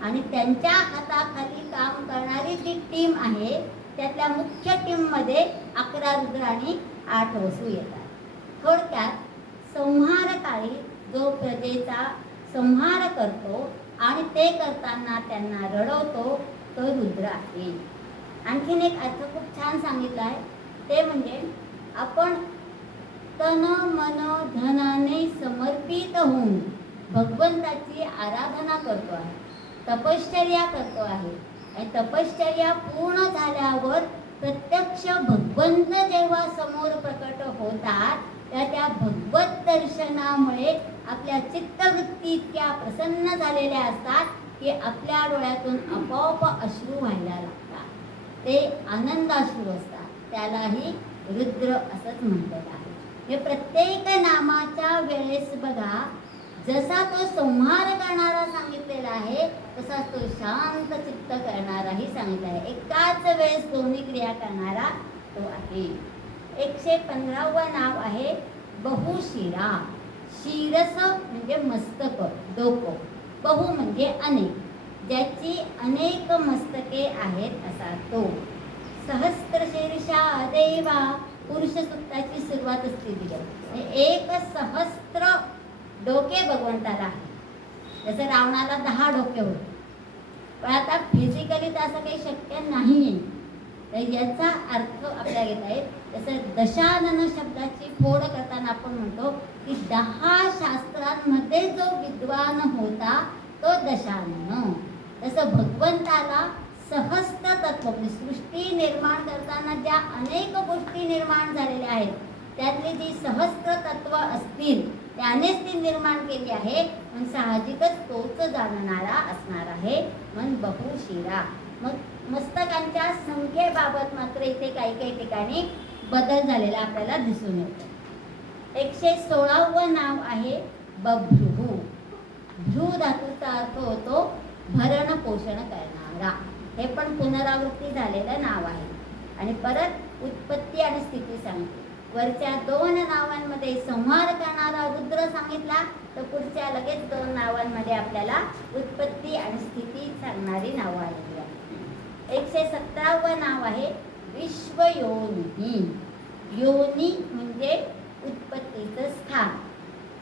आणि त्यांच्या हाताखाली काम करणारी जी टीम आहे त्यातल्या मुख्य टीममध्ये 11 रुद्र आणि 8 वसू येतात. थोडक्यात संहारकाळी जो प्रजेचा संहार करतो आणि ते करताना त्यांना रडवतो तो रुद्र आहे. आणखीन एक अर्थ खूप छान सांगितला आहे, ते म्हणजे आपण तन मन धनाने समर्पित होऊन भगवंताची आराधना करतो आहे, तपश्चर्या करतो आहे आणि तपश्चर्या पूर्ण झाल्यावर प्रत्यक्ष भगवंत जेव्हा समोर प्रकट होतात त्या भगवत दर्शनामुळे आपल्या चित्तवृत्ती इतक्या प्रसन्न झालेल्या असतात की आपल्या डोळ्यातून आपोआप अश्रू व्हायला लागतात. ते आनंदाश्रू असतात. त्यालाही रुद्र असंच म्हटलेलं आहे. हे प्रत्येक नामाच्या वेळेस बघा, जसा तो संहार करणारा सांगितलेला आहे तसा तो शांत चित्त करणाराही सांगितला आहे. एकाच वेळेस दोन्ही क्रिया करणारा तो आहे. 115वं नाव आहे बहुशिरा. शिरस म्हणजे मस्तक, डोकं. बहु म्हणजे अनेक, ज्याची अनेक मस्तके आहेत असा तो. सहस्त्रशीर्षा देवा, पुरुष सूक्ताची सुरुवात असते दिली. एक सहस्त्र डोके भगवंताला आहे. जसं रावणाला 10 डोके होते, पण आता फिजिकली तर असं काही शक्य नाही. तर याचा अर्थ आपल्याला घेता येईल. जसं दशानन शब्दाची फोड करताना आपण म्हणतो की 10 शास्त्रांमध्ये जो विद्वान होता तो दशानन. तसं भगवंताला सहस्त्र तत्व, सृष्टी निर्माण करताना ज्या अनेक गोष्टी निर्माण झालेल्या आहेत त्यातली जी सहस्त्र तत्व असतील त्यानेच ती निर्माण केली आहे. पण साहजिकच तोच जाणणारा असणार आहे. मन बहुशिरा. मग मस्तकांच्या संख्येबाबत मात्र इथे काही ठिकाणी बदल झालेला आपल्याला दिसून येतो. 116वं नाव आहे बभ्रुः. भ्रू धातूचा अर्थ होतो भरण पोषण करणारा. हे पण पुनरावृत्ती झालेलं नाव आहे. आणि परत उत्पत्ती आणि स्थिती सांगते. वरच्या 2 नावांमध्ये संहार करणारा रुद्र सांगितला, तर पुढच्या लगेच 2 नावांमध्ये आपल्याला उत्पत्ती आणि स्थिती सांगणारी नावं आलेली आहेत. 117वं नाव आहे विश्वयोनी. योनी म्हणजे उत्पत्तीचं स्थान,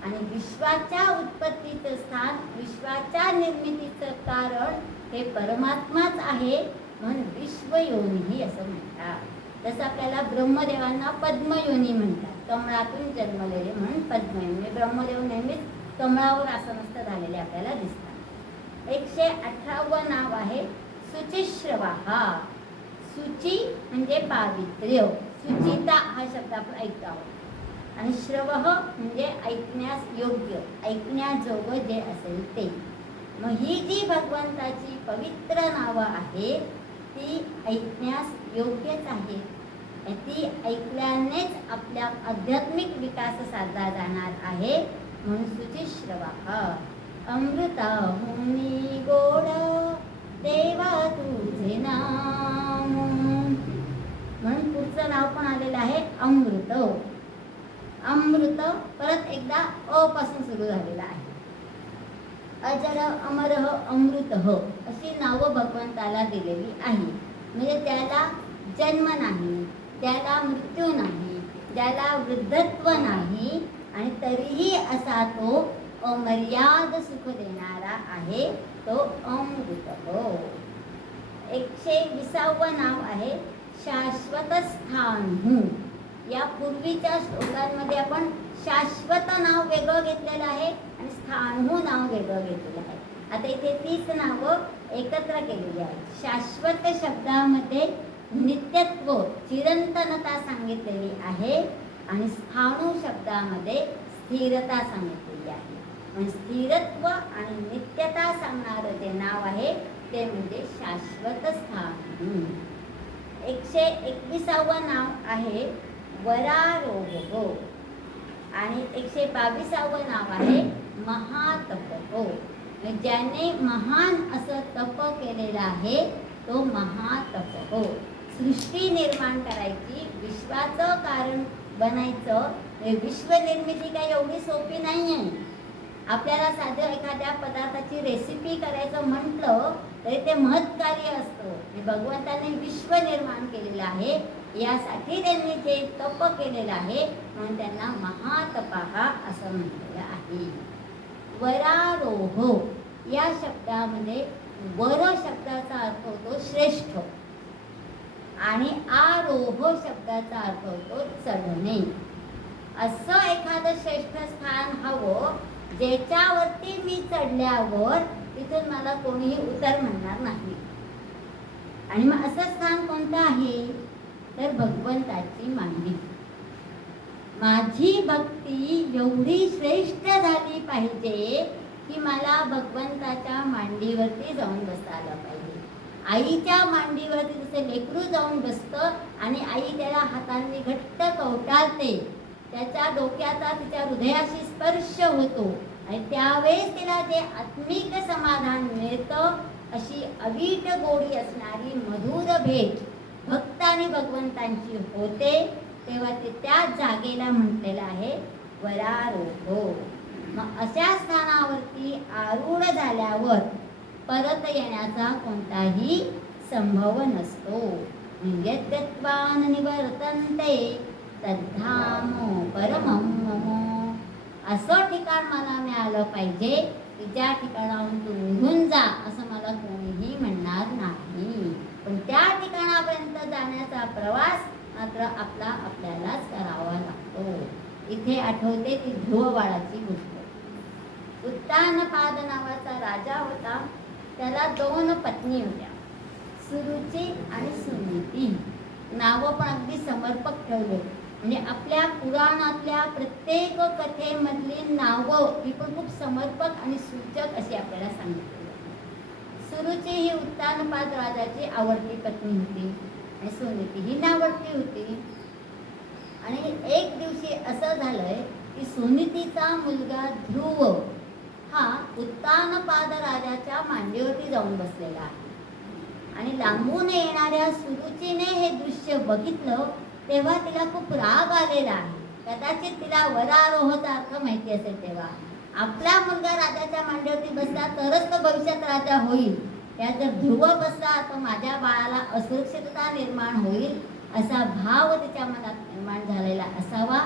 आणि विश्वाच्या उत्पत्तीचं स्थान, विश्वाच्या निर्मितीचं कारण हे परमात्माच आहे, म्हणून विश्वयोनी असं म्हणतात. जसं आपल्याला ब्रह्मदेवांना पद्मयोनी म्हणतात, कमळातून जन्मलेले म्हणून पद्मयोनी. ब्रह्मदेव नेहमीच कमळावर आसनस्थ झालेले आपल्याला दिसतात. 118वं नाव आहे शुचिश्रवाः. शुची म्हणजे पावित्र्य. शुचिता हा शब्द आपण ऐकतो आहोत. आणि श्रवः म्हणजे ऐकण्यास योग्य, ऐकण्याजोगं जे असेल ते. मग ही जी भगवंताची पवित्र नावं आहे ती ऐकण्यास योग्यच आहे. ती ऐकल्यानेच आपल्या आध्यात्मिक विकास साधला जाणार आहे, म्हणून शुचिश्रवाः. अमृताहुनी गोड देवा तुझे नाम, म्हणून पुढचं नाव पण आलेलं आहे अमृत. अमृत परत एकदा अ पासून सुरू झालेलं आहे. अजर अमरः अमृतः अशी नावं भगवंताला दिलेली आहे. म्हणजे त्याला जन्म नाही, त्याला मृत्यू नाही, त्याला वृद्धत्व नाही, आणि तरीही असा तो अमर्याद सुख देणारा आहे, तो अमृतः. 120वं नाव आहे शाश्वत स्थाणुः. या पूर्वीच्या श्लोकांमध्ये आपण शाश्वत नाव वेगळं घेतलेलं आहे आणि स्थाणुः नाव वेगळं घेतलेलं आहे. आता इथे तीच नावं एकत्र केलेली आहेत. शाश्वत शब्दामध्ये नित्यत्व, चिरंतनता सांगितलेली आहे, आणि स्थाणु शब्दामध्ये स्थिरता सांगितलेली आहे. म्हणजे स्थिरत्व आणि नित्यता सांगणारं जे नाव आहे ते म्हणजे शाश्वत स्थाणुः. 121वं नाव आहे वरारोहः, आणि 122वं नाव आहे महातपः. ज्याने महान असं तप केलेलं आहे तो महातपः. सृष्टी निर्माण करायची, विश्वाचं कारण बनायचं, विश्वनिर्मिती काय एवढी सोपी नाही आहे. आपल्याला साधं एखाद्या पदार्थाची रेसिपी करायचं म्हटलं तरी ते महत्कार्य असतं. भगवंताने विश्व निर्माण केलेलं आहे, यासाठी त्यांनी जे तप केलेलं आहे, म्हणून त्यांना महातपः असं म्हटलेलं आहे. वरारोह या शब्दामध्ये वर शब्दाचा अर्थ होतो श्रेष्ठ, आणि आरोह शब्दाचा अर्थ होतो चढणे. असं एखादं श्रेष्ठ स्थान हवं ज्याच्यावरती मी चढल्यावर तिथून मला कोणीही उतर म्हणणार नाही. आणि मग असं स्थान कोणतं आहे तर भगवंताची मांडी. माझी भक्ती एवढी श्रेष्ठ झाली पाहिजे की मला भगवंताच्या मांडीवरती जाऊन बसता आलं पाहिजे. आईच्या मांडीवरती जसे लेकरू जाऊन बसतं आणि आई त्याला हातांनी घट्ट कवटाळते, त्याच्या डोक्याचा तिच्या हृदयाशी स्पर्श होतो आणि त्यावेळेस तिला जे आत्मिक समाधान मिळतं, अशी अवीट गोडी असणारी मधुर भेट भक्त आणि भगवंतांची होते. तेव्हा ते त्या जागेला म्हटलेलं आहे वरारोहो. मग अशा स्थानावरती आरूढ झाल्यावर परत येण्याचा कोणताही संभव नसतो. यद्गत्वान निवर्तन्ते तद्धामो परमं मम. असं ठिकाण मला मिळालं पाहिजे की ज्या ठिकाणाहून तू निघून जा असं मला कोणीही म्हणणार नाही. पण त्या ठिकाणापर्यंत जाण्याचा प्रवास मात्र आपल्यालाच करावा लागतो. इथे आठवते ती ध्रुव बाळाची गोष्ट. उत्तानपाद नावाचा राजा होता. त्याला 2 पत्नी होत्या, सुरुची आणि सुनीती. नावं पण अगदी समर्पक ठेवले. म्हणजे आपल्या पुराणातल्या प्रत्येक कथेमधली नावं ही पण खूप समर्पक आणि सूचक अशी आपल्याला सांगितली. सुरुची ही उत्तानपाद राजाची आवडती पत्नी होती आणि सुनीती ही नावडती होती. आणि एक दिवशी असं झालंय की सुनीतीचा मुलगा ध्रुव हा उत्तानपाद राजाच्या मांडीवरती जाऊन बसलेला आहे. आणि लांबून येणाऱ्या सुरुचीने हे दृश्य बघितलं तेव्हा तिला खूप राग आलेला आहे. कदाचित तिला वरारोहचा अर्थ माहिती असेल. तेव्हा आपला मुलगा राजाच्या मांडीवरती बसला तरच तो भविष्यात राजा होईल, त्या जर ध्रुव बसला तर माझ्या बाळाला असुरक्षितता निर्माण होईल असा भाव तिच्या मनात निर्माण झालेला असावा.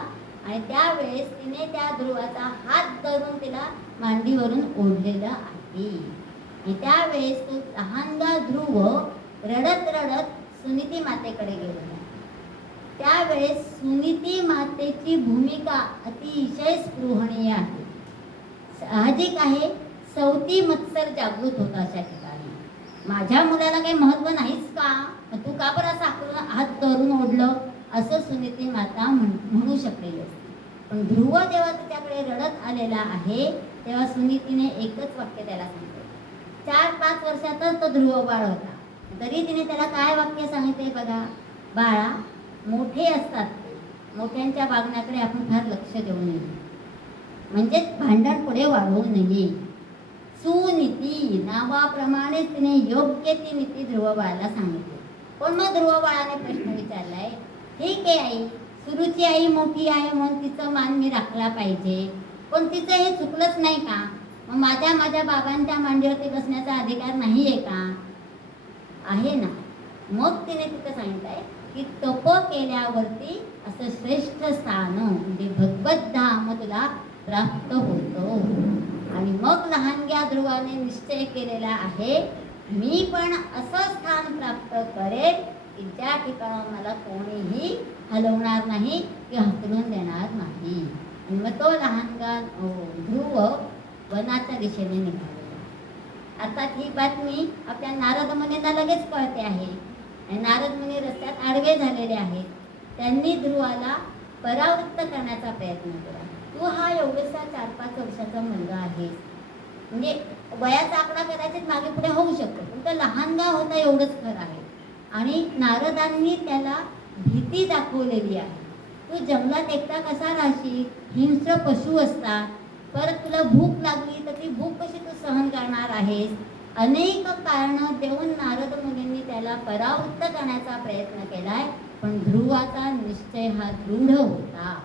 आणि त्यावेळेस तिने त्या ध्रुवाचा हात धरून तिला मांडीवरून ओढलेलं आहे. आणि त्यावेळेस तो लहानगा ध्रुव रडत रडत सुनीती मातेकडे गेलेला. त्यावेळेस सुनीती मातेची भूमिका अतिशय स्पृहणीय आहे. साहजिक आहे, सवती मत्सर जागृत होता अशा ठिकाणी. माझ्या मुलाला काही महत्व नाहीच का, तू का बरं असं हात धरून ओढलं असं सुनीती माता म्हणू शकलेली असते. पण ध्रुव जेव्हा तिच्याकडे रडत आलेला आहे तेव्हा सुनीतीने एकच वाक्य त्याला सांगितलं. 4-5 वर्षातच तो ध्रुव बाळ होता, तरी तिने त्याला काय वाक्य सांगितले बघा. बाळा, मोठे असतात ते, मोठ्यांच्या वागण्याकडे आपण फार लक्ष देऊ नये, म्हणजेच भांडण पुढे वाढवू नये. सुनीती नावाप्रमाणेच तिने योग्य ती नीती ध्रुव बाळाला सांगितली. पण मग ध्रुव बाळाने प्रश्न विचारलाय, ठीक आहे आई, सुरुची आई मोठी आहे म्हणून तिचं मान मी राखला पाहिजे, पण तिचं हे चुकलंच नाही का? मग माझ्या बाबांच्या मांडीवरती बसण्याचा अधिकार नाही आहे का? आहे ना. मग तिने तिथं सांगितलंय की तप केल्यावरती असं श्रेष्ठ स्थान म्हणजे भगवत धाम तुला प्राप्त होतं. आणि मग लहानग्या ध्रुवाने निश्चय केलेला आहे, मी पण असं स्थान प्राप्त करेल की ज्या ठिकाणी मला कोणीही हलवणार नाही किंवा हकलून देणार नाही. आणि मग तो लहानगा ध्रुव वनाच्या दिशेने निघालेला. आता ही बातमी आपल्या नारद मुनींना लगेच कळते आहे. आणि नारद मुनी रस्त्यात आडवे झालेले आहेत. त्यांनी ध्रुवाला परावृत्त करण्याचा प्रयत्न केला. तू हा एवढेसा 4-5 वर्षाचा मुलगा आहे, म्हणजे वयाचा आकडा कदाचित मागे पुढे होऊ शकतो, पण तो लहानगा होता एवढंच खरं आहे. आणि नारदांनी त्याला भीती दाखवलेली आहे. तू जंगलात एकटा कसा राहशील, हिंस्र पशु असतात, परत तुला भूक लागली तर ती भूक कशी तू सहन करणार आहेस. अनेक कारणं देऊन नारद मुनींनी त्याला परावृत्त करण्याचा प्रयत्न केलाय. पण ध्रुवाचा निश्चय हा दृढ होता.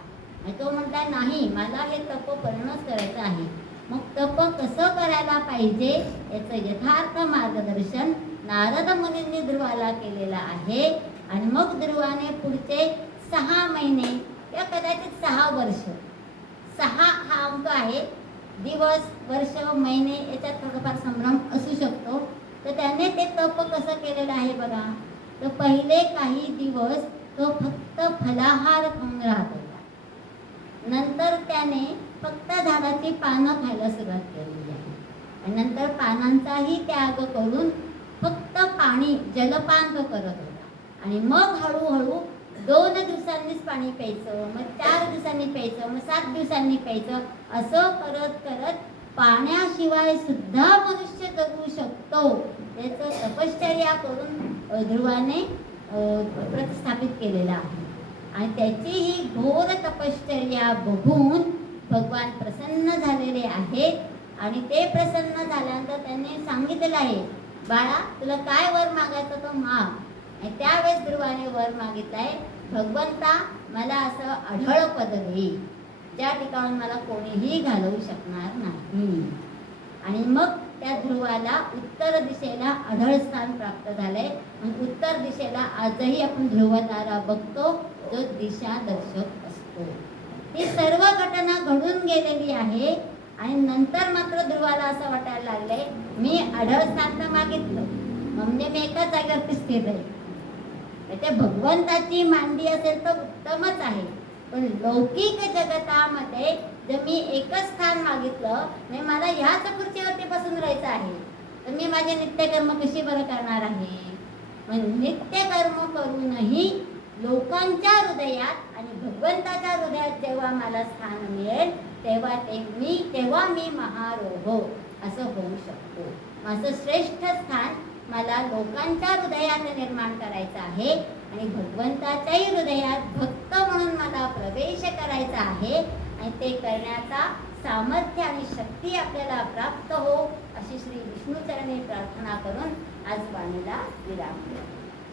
आणि तो म्हणताय नाही, मला हे तप करणंच करायचं आहे. मग तप कसं करायला पाहिजे याचं यथार्थ मार्गदर्शन नारद मुनींनी ध्रुवाला केलेलं आहे. आणि मग ध्रुवाने पुढचे 6 महिने किंवा कदाचित 6 वर्ष, 6 हा अंक आहे, दिवस वर्ष महिने याच्यात थोडंफार संभ्रम असू शकतो. तर त्याने ते तप कसं केलेलं आहे बघा. तर पहिले काही दिवस तो फक्त फलाहार खाऊन राहत होता. नंतर त्याने फक्त झाडाची पानं खायला सुरुवात केलेली आहे. आणि नंतर पानांचाही त्याग करून फक्त पाणी जलपान तो करत होता. आणि मग हळूहळू 2 दिवसांनीच पाणी प्यायचं, मग 4 दिवसांनी प्यायचं, मग 7 दिवसांनी प्यायचं, असं करत करत पाण्याशिवाय सुद्धा मनुष्य जगू शकतो त्याचं तपश्चर्या करून ध्रुवाने प्रतिस्थापित केलेलं आहे. आणि त्याची ही घोर तपश्चर्या बघून भगवान प्रसन्न झालेले आहेत आणि ते प्रसन्न झाल्यानंतर त्यांनी सांगितलेलं आहे, बाळा तुला काय वर मागायचं तो माग. आणि त्यावेळेस ध्रुवाने वर मागितलाय, भगवंता मला असं आढळ पद दे ज्या ठिकाणी मला कोणीही घालवू शकणार नाही. आणि मग त्या ध्रुवाला उत्तर दिशेला आढळ स्थान प्राप्त झालंय. उत्तर दिशेला आजही आपण ध्रुवतारा बघतो जो दिशा दर्शक असतो. ही सर्व घटना घडून गेलेली आहे आणि नंतर मात्र ध्रुवाला असं वाटायला लागलंय, मी आढळ स्थान तर मागितलं म्हणजे मी एकाच जागेवरती स्थिर आहे. ते भगवंताची मांडी असेल तर उत्तमच आहे, पण लौकिक जगतामध्ये जर मी एकच स्थान मागितलं नाही, मला ह्याच खुर्चीवरती बसून राहायचं आहे, तर मी माझे नित्यकर्म कशी बरं करणार आहे. पण नित्यकर्म करूनही लोकांच्या हृदयात आणि भगवंताच्या हृदयात जेव्हा मला स्थान मिळेल तेव्हा मी महारोह असं होऊ शकतो. माझं श्रेष्ठ स्थान मला लोकांच्या हृदयात निर्माण करायचं आहे आणि भगवंताच्याही हृदयात भक्त म्हणून मला प्रवेश करायचा आहे. आणि ते करण्याचा सामर्थ्य आणि शक्ती आपल्याला प्राप्त हो अशी श्री विष्णूचरणी प्रार्थना करून आज वाणीला विराम देतो.